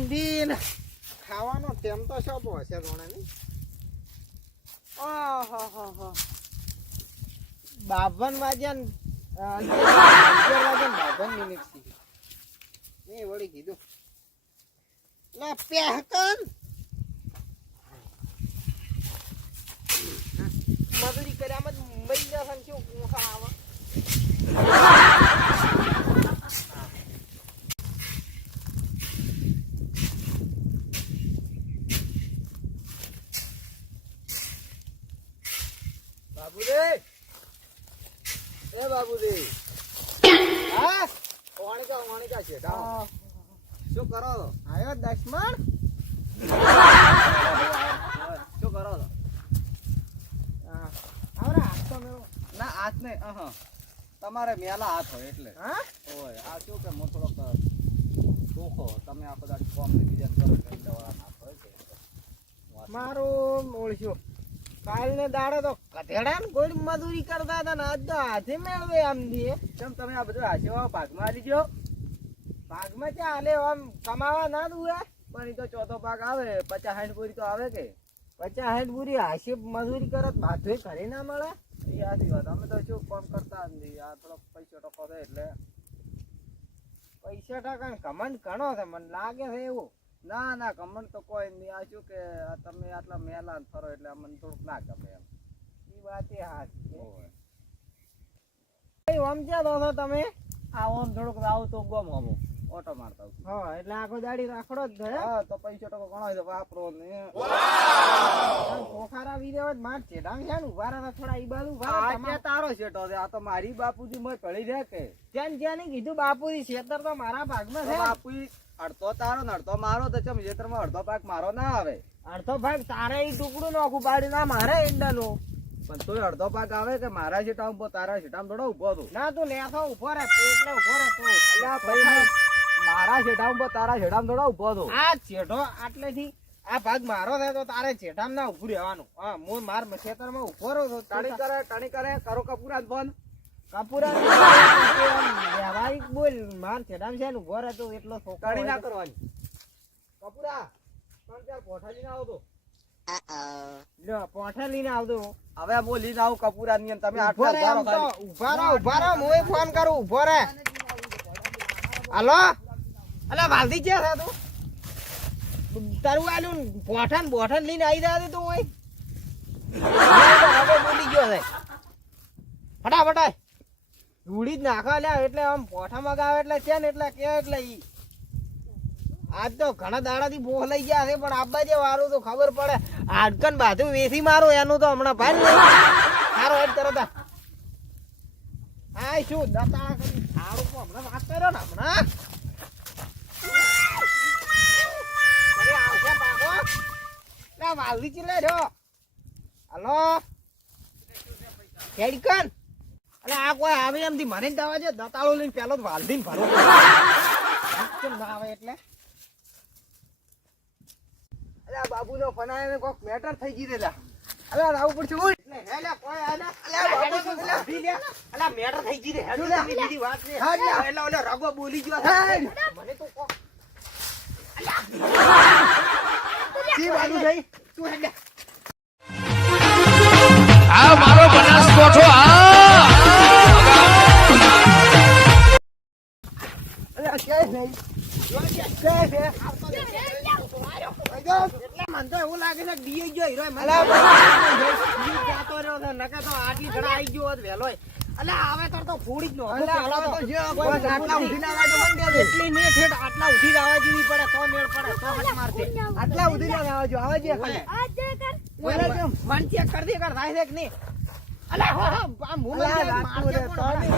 તો આવડતું હિન્દી ને ખાવાનો ટેમ તો શું હશે જોણે ની ઓહો બાવન વાગ્યા ને અ, અગિયાર વાગ્યા ને બાવન મિનિટથી મેં વળી કીધું લે પહેકન મજૂરી કર્યામાં જ મુંબઈ જશે ને કેવું ઊંઘા બાબુજી. એ બાબુજી. હા? વાણિકા વાણિકા છે શું કરો છો? દશમણ? શું કરો છો? આવરા હાથ તો મેળવો. ના હાથ નહીં. અહ. તમારે મેલા હાથ હોય એટલે. હા? હોય આ શું કે હું થોડોક દુખો તમે આ કદાચ કોમ ને બીજા કરો દવા નાખ હોય મારું ઓળખ્યો કાલ ને દાડે તો કધેડા ને કોઈ મજૂરી કરતા હતા ને આજ તો હાથે મેળવે આમ દે કેમ તમે આ બધું હાથેવા ભાગમાં આવી ગયો ભાગમાં ક્યાં હાલે? આમ કમાવા ના દુએ પણ એ તો ચોથો ભાગ આવે પચાસ હાઠ પૂરી તો આવે કે? પચાસ હાઠ બુરી હાશે મજૂરી કરત બાધુએ ઘરે ના મળે? એ આથી વાત, અમે તો શું કોમ કરતા નથી આ થોડો પૈસો ટકો થાય એટલે. પૈસા ટકા કમાન ઘણો છે, મને લાગે છે એવું. ના ના કમણ તો કોઈ નહીં. આ શું કે તમે આટલા મેલા ફરો એટલે અમને થોડુંક ના ગમે એમ. એ વાત એ છે. હોય. ઓમ ક્યાં દો છો તમે? આ ઓમ થોડુંક આવું તો ગમ હમો ઓટો મારતા. હા એટલે આખો દાડી રાખડો જ થયો હા તો પૈસો ટકો ઘણો હોય તો વાપરો ને. પોખારા વીરે જ માર છે ડાંગ છે ને ઊભા રહે થોડા ઈ બાજુ આ તારો શેટો છે? આ તો મારી બાપુજી મોય પડી જાય કે? ત્યાં ને નહીં કીધું બાપુજી શેતર તો મારા ભાગમાં છે. બાપુજી અડધો તારો ને અડધો મારો તો ચમ ખેતરમાં અડધો પાક મારો ના આવે. અડધો ભાગ તારે એ ટુકડું નાખું પાડી ના મારે ઈંડાનું. પણ તોય અડધો પાક આવે કે મારા શેઠા ઊભો તારા શેઠા થોડો ઊભો તું ના તું લેથો ઊભો રહે એટલે ઊભો રહે તું. અલ્યા ભાઈ મારા શેઠા ઊભો તારા શેઠા થોડો ઊભો તું આ છેઠો આટલેથી આ ભાગ મારો થાય તો તારે જેઠામ ના ઉભું રહેવાનું. હા હું માર ખેતરમાં ઊભો રહું છું. ટણી કરે ટણી કરે કરો કપૂરા બંધ કપૂરા માર છેડામ છે ને ઊભો રહે એટલો છોકરો ટણી ના કરવાની. કપુરા ત્રણ ચાર પોઠા લઈને આવતો તો લ્યો, પોઠા લઈને આવતો હવે આ બોલીને આવું કપુરા ની તમે આટલા ઊભા રહો. ઊભા રહો હું ફોન કરું ઊભો રહે. હાલો? અલા વાલદી છે છે તું? તારું આલું પોઠાન બોઠાન લઈને આવી રહ્યા તું ઓય હવે બોલી ગયો છે. ફટાફટ રૂડી જ નાખો લ્યા એટલે આમ પોઠા મગાવે એટલે છે ને એટલે કે એટલે ઈ. આજ તો ઘણા દાડાથી બોહ લઈ ગયા છે, પણ આબા જે વારું તો ખબર પડે. હાડકન બાજુ વેસી મારો, એનું તો હમણાં ભાઈ સારો હેડ કરો તા. આ શું દતાળા કરી સારું હમણાં વાત કર્યો ને હમણાં? અરે આવશે બાબો લે ચીલે રહ્યો. હલો? હેડકન અલે આ કોઈ આવે એમથી મને દવા છે દતાળો લઈને પેલો જ વાલદીને ભરો. કેમ ના આવે એટલે? અરે બાબુ બાબુનો ફોન આવ્યો ને કોક મેટર થઈ ગઈ રેલા અરે આવું પડશે ઓય એટલે હે કોઈ અલે મેટર થઈ ગઈ રે હેડો. બીજી વાત છે. હા. એટલે ઓલો રગો બોલી ગયો હા. મને તો કો સી બાજુ થઈ? આટલા ઊંધી ના આવજો આવે છે? મન ચેક કરી દે કર થાય છે કે નહીં? અલે હો હો આ મું અલા, મને રાખતું મારશે રે, કોણ? તો નહીં.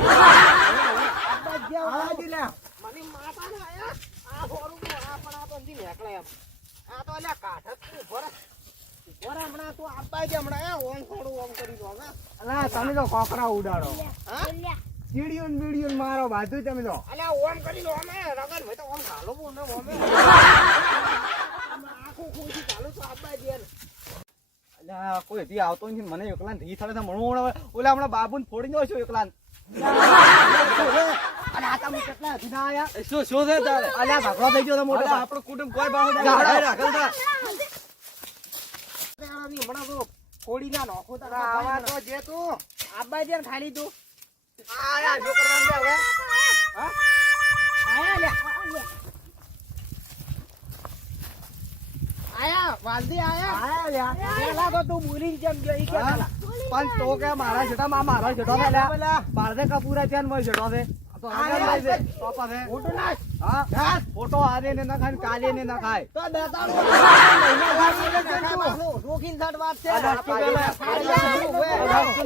આટલા જ ગયા આવા હોય. જ લ્યા. મને માતા ને આયા. આ હોરું આ પણ આ તો નીકળે એમ. આ તો અલ્યા કાઢ તું ઊભો રહે. હમણાં તું આપવા જ હમણાં એ ઓમ થોડું ઓમ કરી દો હવે અલા, તમે તો કોકરા ઉડાડો. હા? ચીડિયું ને મારો બાજુ તમે તો. અલ્યા ઓમ કરી દો અમે રગન ભાઈ તો ઓમ ઘાલો બહુ ને ઓમે આખું ચાલુ તો આપવા જ અલ્યા, કોઈ હજી આવતો નથી મને એકલા ધી થડે મણું ઓલા હમણાં બાબુને ફોડી દો છો એકલા શું શું આયા આયા પેલા તો બોલી જેમ ગઈ કે પણ તો કે મારા માં મારા જેઠો છે લ્યા. પારદે કપૂરા ત્યાં મોય છે ફોટો આજે ને ના ખાય કાલે ને ના ખાય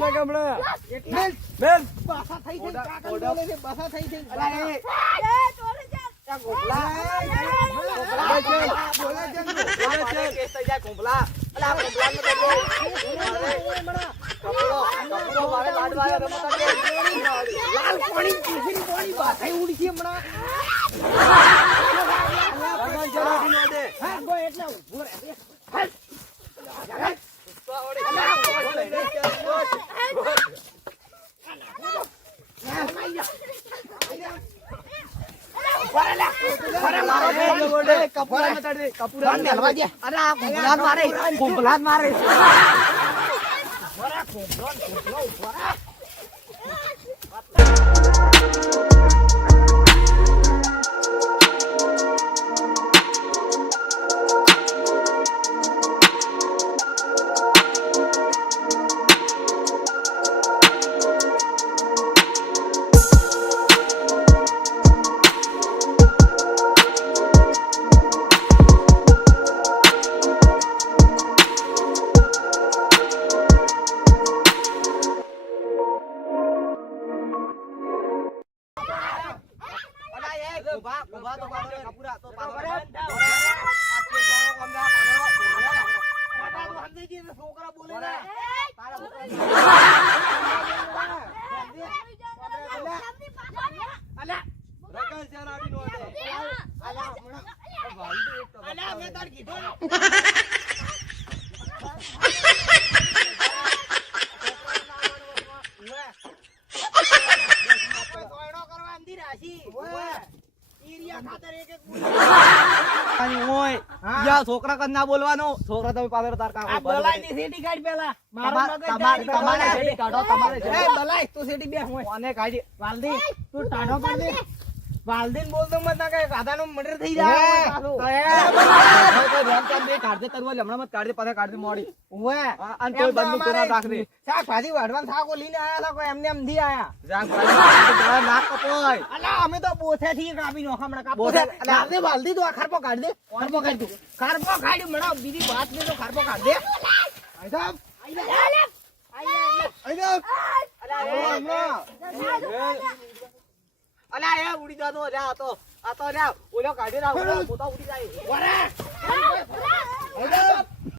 કપડો કપડો મારે રમતા ચીખરી પાણી ઉડી છે હમણાં લગન છે રાખી નો દે. હા ગો એટલે ઊભો રહે બે. કપૂરા મટાડી દે, કપૂરા કોણ મેલવા મટાડી છોકરા બોલે ને. તારા છોકરા અલા, લગન છે રાખી નો દે. અલા, હમણાં. અલા, મેં તાર કીધું યા છોકરા કદ ના બોલવાનો? છોકરા તમે પાછળ તાર કામ આ ની સેટી કાઢ પેલા. મારો મગજ તમારે- જાય. કાઢો, તમારે એ શેરડી. તું સેટી બે હું અને કાઢી વાલદી તું ટાઢો કર દે. વાલદીન બોલતો મત ના કે ગાધાનું મર્ડર થઈ જાય પાછું. બે તરવા હમણાં મત કાઢજે પાછા કાઢજે મોડી ઉવ્વે. હા, કોઈ બંદૂક તો ના અમારે રાખજે. શાકભાજી વાઢવાના થાકો લઈને આયા હતા કોઈ એમને એમ થી આયા જાગ ભાઈ, ના કપોય. અલા અમે તો બોથે થી કાપી નો હમણાં કાપો અલા આપણે વાલદી તો આ ખારપો કાઢ દે ખારપો કાઢ દે ખારપો કાઢ મણા બીજી વાત ને તો ખારપો કાઢ દે આઈ સાહેબ આઈ જા. આઈ જા. અલા હમણાં. અલા એ ઉડી જતો રે આ તો આ તો રે ઓલો કાઢી રાખ ઓલો પોતા ઉડી જાય. ઓરે.